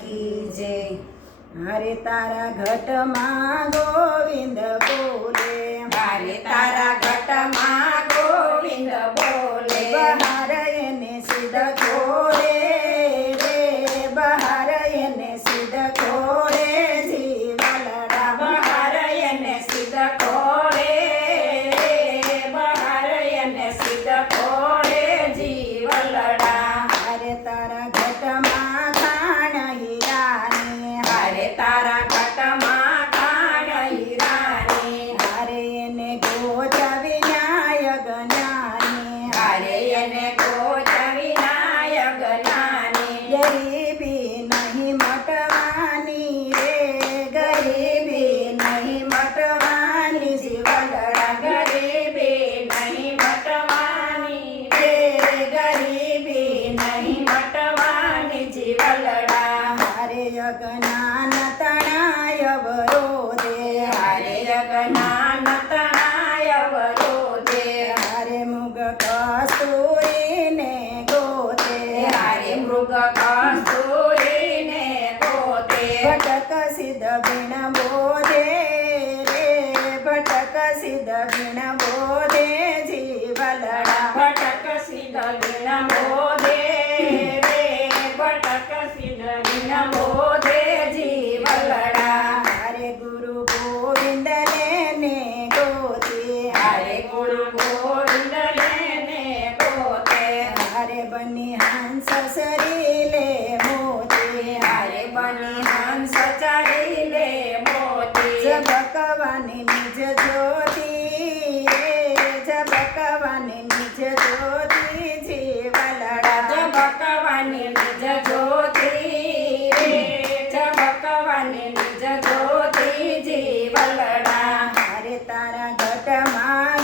કી જય. હારે તારા ઘટમાં ગોવિંદ બોલે, હારે તારા ઘટમાં ગોવિંદ બોલે. બહાર એને સિદ્ધ ખોરે રે, બહાર એને સિદ્ધ ખોરે જીવલડા. બહાર એને સિદ્ધ ખોળે, બહાર એને સિદ્ધ ખોળે જીવલડા. હારે તારા ઘટમાં ખાણ હીરાની, હારે તારા ઘટમાં ખાણ હીરાની. હારે એને ગોચવી ન્યાય જ્ઞાની. હારે એને ગોચ વિનાયક જ્ઞાની. ગરીબી નહીં મટવાની રે, ગરીબી નહીં મટવાની જીવલડા. ગરીબી નહીં મટવાની રે, ગરીબી નહીં મટવાની જીવલડા. હારે અજ્ઞાન તણાય વરોધે, હારે અજ્ઞાન તણાય વરોધે. હારે મૃગ કસ્તુરીને ગોતે, હારે મૃગ કસ્તુરીને ગોતે. ભટક સિદ્ધ ગુણ બોધે રે, ભટક સિદ્ધ ગુણ બોધે જીવલડા. ભટક સિદ્ધ ગુણ બોધે રે, ભટક સિદ્ધ ગુણ બોધે જીવલડા. હારે ગુરુ ગોવિંદ લેને ગોતે, હારે ગુરુ ગોવિંદ લેને ગોતે. હારે બની હંસ શરીલે મોતે, હારે બની હંસ ચરીલે મોતી. ઝબકવાની નિજ જ્યોતિ રે, ઝબકવાની નિજ જ્યોતિ જીવલડા. ભગવાની નિજ જ્યોતિ રે, ભગવાની નિજ જ્યોતિ જીવલડા. હારે તારા ઘટમાં